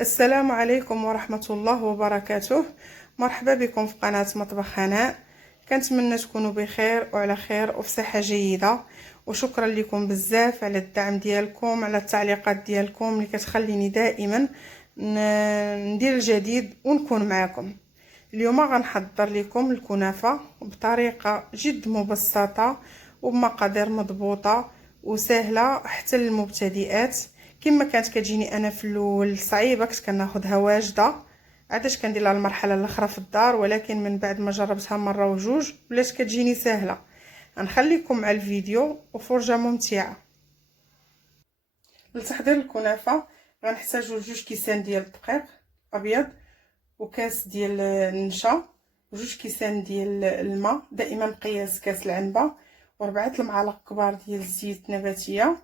السلام عليكم ورحمة الله وبركاته. مرحبا بكم في قناة مطبخ هناء. كنتمنى تكونوا بخير وعلى خير وفي صحة جيدة، وشكرا لكم بزاف على الدعم ديالكم، على التعليقات ديالكم اللي كتخليني دائما ندير الجديد ونكون معكم. اليوم غنحضر لكم الكنافة بطريقة جد مبسطة وبمقادير مضبوطة وسهلة حتى للمبتدئات. كما كانت كتجيني انا في الاول صعيبه، كنت كناخذها واجده عادش كندير لها المرحله الاخرى في الدار، ولكن من بعد ما جربتها مره وجوج ولات كتجيني سهله. غنخليكم مع الفيديو وفرجه ممتعه. لتحضير الكنافه غنحتاجو 2 كيسان ديال الدقيق ابيض، وكاس ديال النشا، و2 كيسان ديال الماء دائما قياس كاس العنبه، و4 المعالق كبار ديال الزيت نباتيه،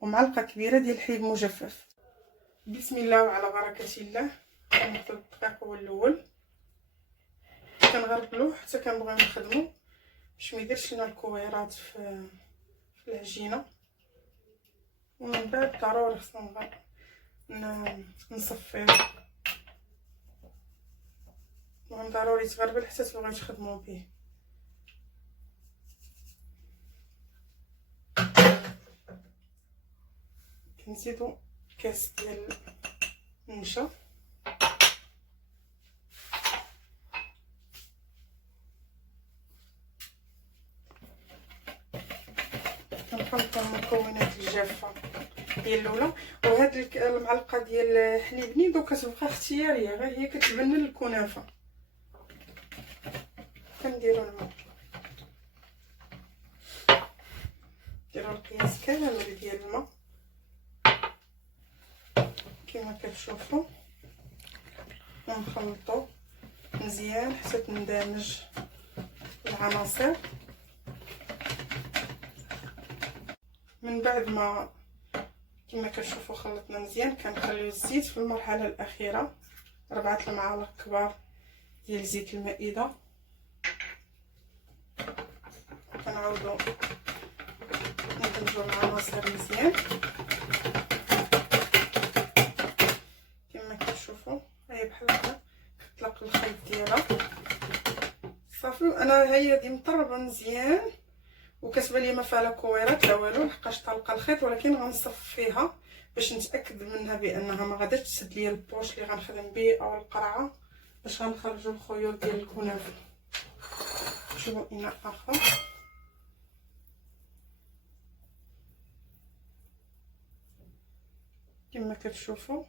ومعلقه كبيره ديال الحليب مجفف. بسم الله وعلى بركه الله. كنحط الدقيق هو الاول، كنغربلوه حتى كنبغيو نخدمو باش ما يديرش لنا الكويرات في العجينه. ومن بعد ضروري خصنا نصفيه، ضروري يتغربل حتى تبغيو تخدمو به. كنزيدو كاس ديال النشا، كنخلطو المكونات الجافه ديال الاولى. وهاد المعلقه ديال الحليب نيدو كتبقى اختياريه، غير هي كتبنن الكنافه. كنديرو الماء، نديرو القياس كامل ديال الماء كما كتشوفوا، ونخلطو مزيان حتى تندمج العناصر. من بعد ما كما كتشوفوا خلطنا مزيان، كنخليو الزيت في المرحله الاخيره، 4 المعالق كبار ديال زيت المائده. كنعاودو ندمجو العناصر مزيان كما كتشوفوا. هي بحال هكا كتطلق الخيط ديالها صافي. انا هي دي مطربه مزيان وكتبان لي ما فيها لا كويرات لا والو لحقاش طالقه الخيط، ولكن غنصفيها باش نتاكد منها بانها ما غاديش تسد لي البوش اللي غنخدم به او القرعه باش غنخرجوا الخيوط ديال الكنافه. شوفوا اناء اخر كما كتشوفوا،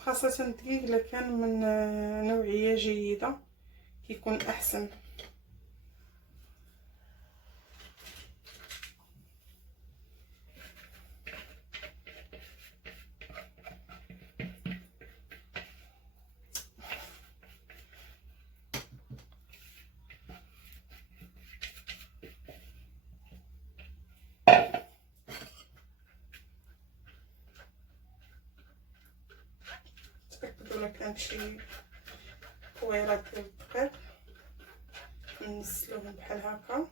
خاصه الدقيق الا كان من نوعيه جيده كيكون احسن. تاكدوا الا كانت شي كويرات ديال الدقيق نسلوهم بحال هكا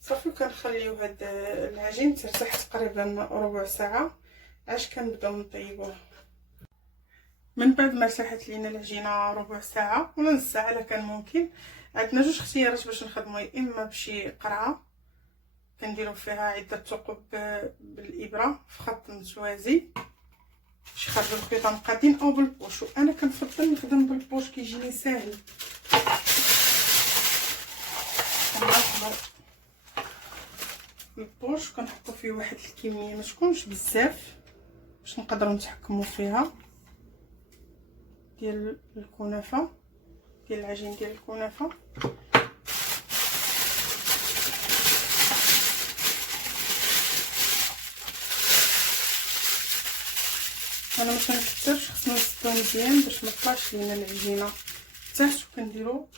صافي. كنخليو هاد العجين ترتاح تقريبا ربع ساعه عاش كنبداو نطيبوه. من بعد ما ارتاحت لينا العجينه ربع ساعه ولا نص ساعه الا كان ممكن، عندنا 2 اختيارات باش نخدمو. يا اما بشي قرعه كنديرو فيها عده ثقب بالابره في خط متوازي باش يخرجوا الخيوط مقادين، او بالبوش. وانا كنفضل نخدم بالبوش كيجيني ساهل. كنعصبو البوش كنحطو فيه واحد الكميه ما تكونش بزاف باش نقدروا نتحكموا فيها ديال الكنافه، ديال العجين ديال الكنافه. انا ما كنكثرش، خصنا نسدو مزيان باش ما تطلعش لينا العجينه تحت. وكنديرو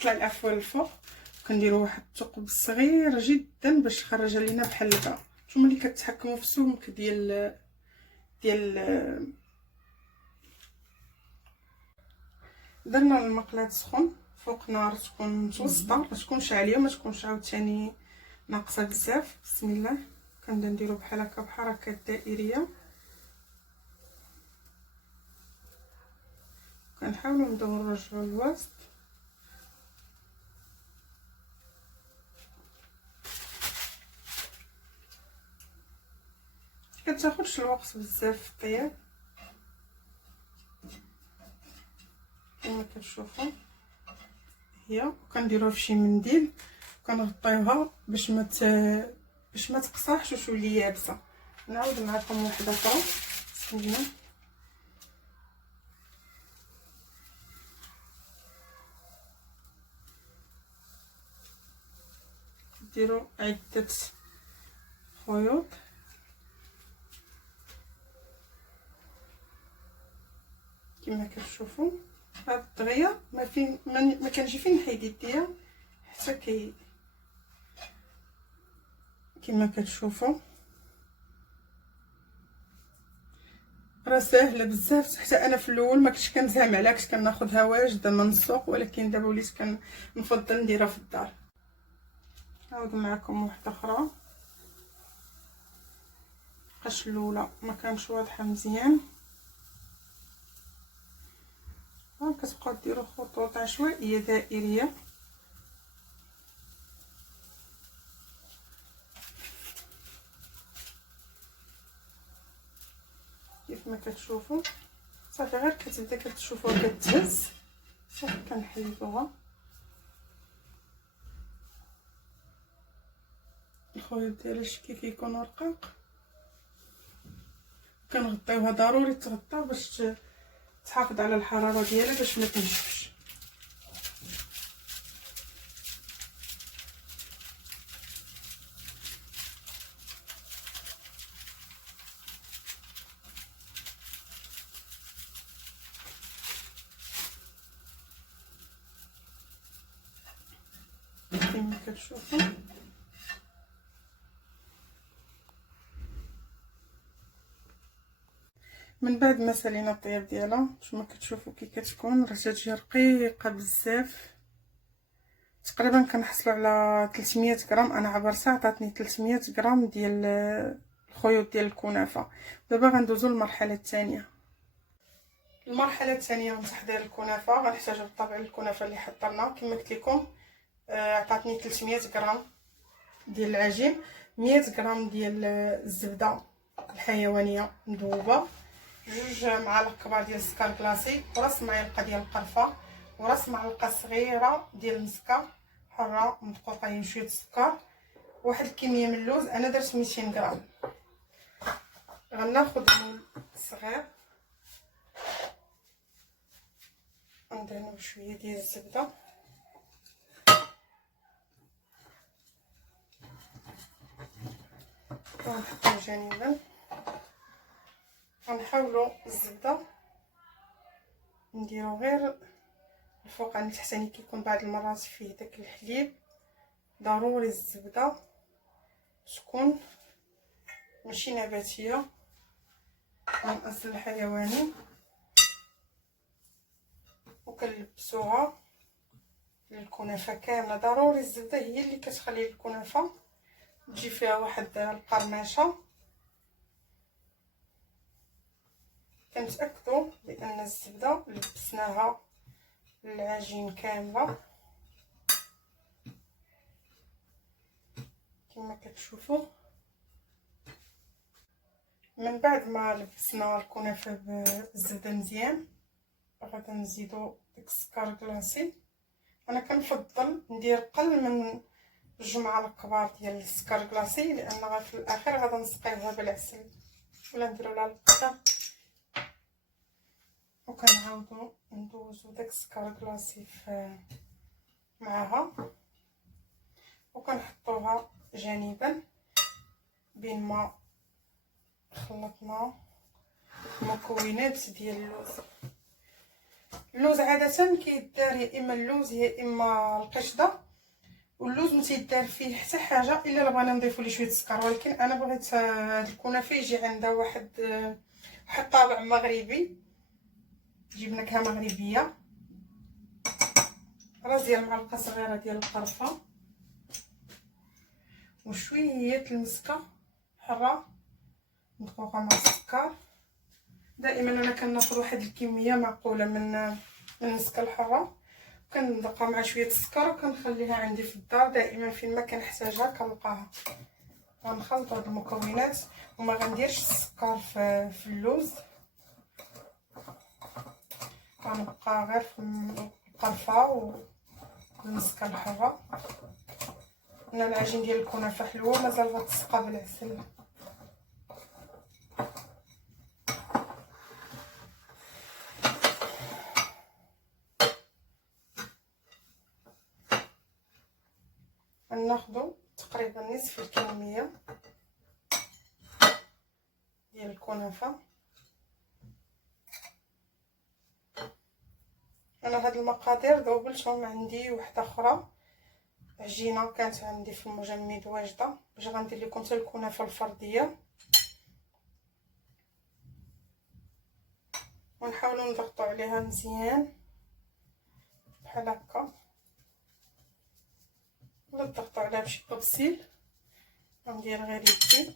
طلع العفو للفوق، كنديرو واحد الثقب صغير جدا باش يخرج لينا بحال هكا. نتوما اللي كتحكموا في السمك ديال درنا المقلاة سخون فوق نار تكون متوسطه، ما تكونش عاليه ما تكونش عاوتاني ناقصه بزاف. بسم الله كنبدا نديرو بحال هكا بحركات دائريه، كنحاولوا نبداو نرجعوا الوسط. كتاخدش الوقت بزاف في الطياب كما كتشوفوا هي. كنديروها في شي منديل كنغطيوها باش ما تقصاحش وتولي يابسه. نعاود معكم واحده اخرى. بسم الله. ديروا عده خيوط كما كتشوفوا. هاد الدغيا ما كنجي فين نحيد يديا حتى كما كتشوفوا راه ساهله بزاف. حتى انا في الاول ما كنتش كنزعم عليها، كنت كناخذها واجده من السوق، ولكن دابا وليت كنفضل نديرها في الدار. نعاود معكم واحده اخرى. لقاش الاولى ما كانش واضحه مزيان. كتبقاو ديروا خطوط عشوائيه دائريه كيف ما كتشوفوا. صافي غير كتبدا كتشوفوها كتهز، صافي كنحيدوها. الخيوط ديالها كيف يكونوا رقاق كنغطيوها. ضروري تغطى باش تحافظ على الحراره ديالها باش ما تنشفش. كما كتشوفوا من بعد ما سالينا الطياب ديالها كما كتشوفوا كي كتكون راه تجي رقيقه بزاف. تقريبا كنحصلوا على 300 غرام. انا عبرتها عطاتني 300 غرام ديال الخيوط ديال الكنافه. دابا غندوزو للمرحله الثانيه. المرحله الثانيه من تحضير الكنافه غنحتاجو بالطبع الكنافه اللي حضرنا كما قلت لكم. عطاتني 300 غرام ديال العجين، 100 غرام ديال الزبده الحيوانيه مذوبه، 2 معالق كبار ديال السكر كلاصي، وراس معلقه ديال القرفه، وراس معلقه صغيره ديال المسكه حره مدقوقه، شويه السكر، واحد الكميه من اللوز. انا درت 200 غرام. غناخذ المول الصغير ندهنو بشويه ديال الزبده ونحطو جانبا. غنحاولوا الزبده نديرو غير الفوقاني التحتاني، كيكون بعض المرات فيه داك الحليب. ضروري الزبده تكون ماشي نباتيه من اصل حيواني، وكنلبسوها للكنافه كامله. ضروري الزبده هي اللي كتخلي الكنافه تجي فيها واحد القرمشه. كنتاكدوا بان الزبده لبسناها للعجين كامله كما كتشوفوا. من بعد ما لبسنا الكنافه بالزبده مزيان غادي نزيدو داك السكر كلاصي. انا كنفضل ندير قل من 2 معالق كبار ديال السكر كلاصي، لان في الاخير غادي نسقيوها بالعسل ولا نديرو لها القطه. وكنعاودو ندوزو داك السكر كلاصي معاها وكنحطوها جانبا بين ما خلطنا المكونات ديال اللوز. اللوز عاده كيدار يا اما اللوز يا اما القشده، واللوز ما تيدار فيه حتى حاجه الا بغينا نضيفو ليه شويه السكر. ولكن انا بغيت هاد الكنافه يجي عندها واحد طابع مغربي، تجيب نكهه مغربيه. راس ديال معلقه صغيره ديال القرفه وشويه المسكه حاره مدقوقه مع السكر. دائما انا كناخذ واحد الكميه معقوله من النسكه الحاره، كندقها مع شويه السكر وكنخليها عندي في الدار. دائما فين ما كنحتاجها كنلقاها. غنخلط هاد المكونات وما غنديرش السكر في اللوز، غنبقى غير في القرفه والنسكه الحاره. انا العجين ديال الكنافه حلوه مازال غتسقى بالعسل. غناخدو تقريبا نصف الكميه ديال الكنافه. انا هاد المقادير ذوبلتهم عندي وحده اخرى، عجينه كانت عندي في المجمد واجده، باش غندير لكم حتى الكنافه الفرديه. ونحاولوا نضغطوا عليها مزيان بحال هكا، ولا تضغطوا عليها بشي طبسيل. غندير غير يدي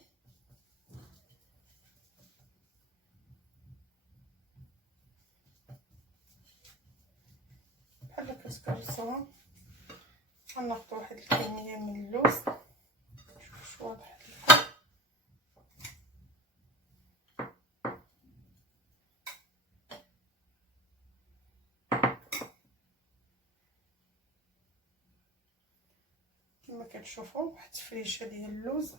بحال كتكرسوها. غناخذ واحد الكميه من اللوز، شوف واضح لكم. كما كتشوفوا واحد التفريشه ديال اللوز.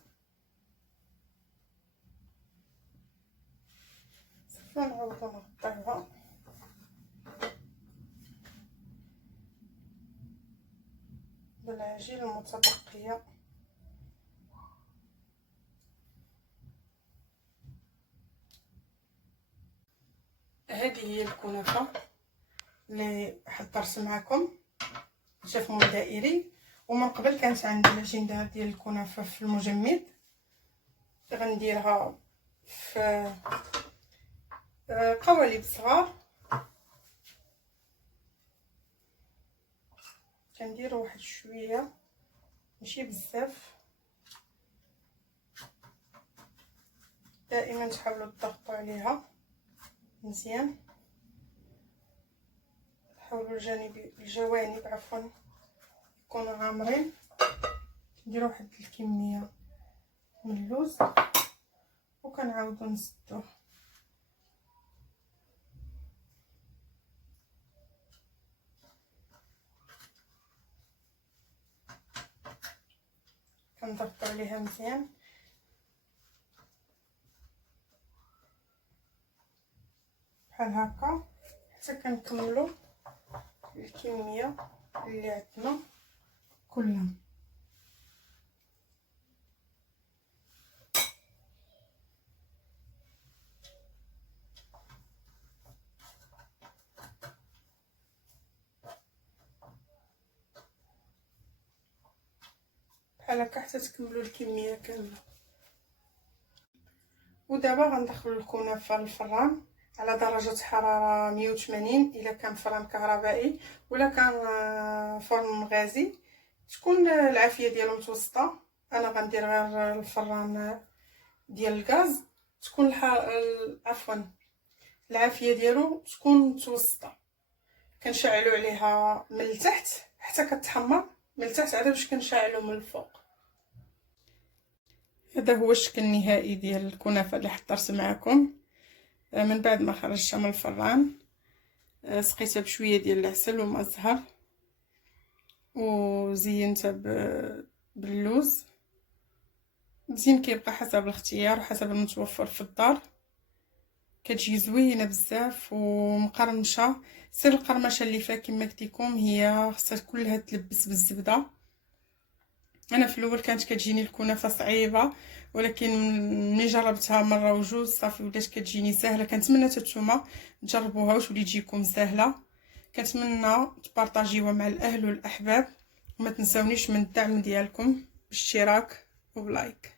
صافي نعاودو نغطيوها بالعجين المتبقيه. هذه هي الكنافه اللي حضرت معكم شاف دائري. ومن قبل كانت عندي العجين ديال الكنافه في المجمد، غنديرها في قوالب صغار. كندير واحد شويه ماشي بزاف. دائما تحاولوا تضغطوا عليها مزيان، حاولوا الجوانب عفوا يكونوا غامرين. ندير واحد الكميه من اللوز وكنعاودو نسدوه. كنضغطوا عليها مزيان بحال هكا حتى كنكملوا الكميه اللي عندنا كلها. بحال هكا حتى تكملوا الكميه كامله. ودابا غندخلوا الكنافه للفران على درجه حراره 180 الا كان فران كهربائي، ولا كان فرن غازي تكون العافيه ديالو متوسطه. انا غندير غير الفران ديال الغاز تكون عفوا العافيه ديالو تكون متوسطه. كنشعلوا عليها من التحت حتى كتحمر، من التحت عاد باش كنشعلوا من الفوق. هذا هو الشكل النهائي ديال الكنافه اللي حضرت معكم من بعد ما خرجتها من الفران. سقيتها بشويه ديال العسل وماء الزهر وزينتها باللوز. الزين كيبقى حسب الاختيار وحسب المتوفر في الدار. كتجي زوينه بزاف ومقرمشه. سر القرمشه اللي فيها كما قلت لكم هي خصها كلها تلبس بالزبده. انا في الاول كانت كتجيني الكنافه صعيبه، ولكن ملي جربتها مره وجوج صافي ولات كتجيني سهله. كنتمنى نتوما تجربوها وتولي تجيكم سهله. كنتمنى تبارطاجيوها مع الاهل والاحباب، وما تنساونيش من الدعم ديالكم بالاشتراك وبلايك.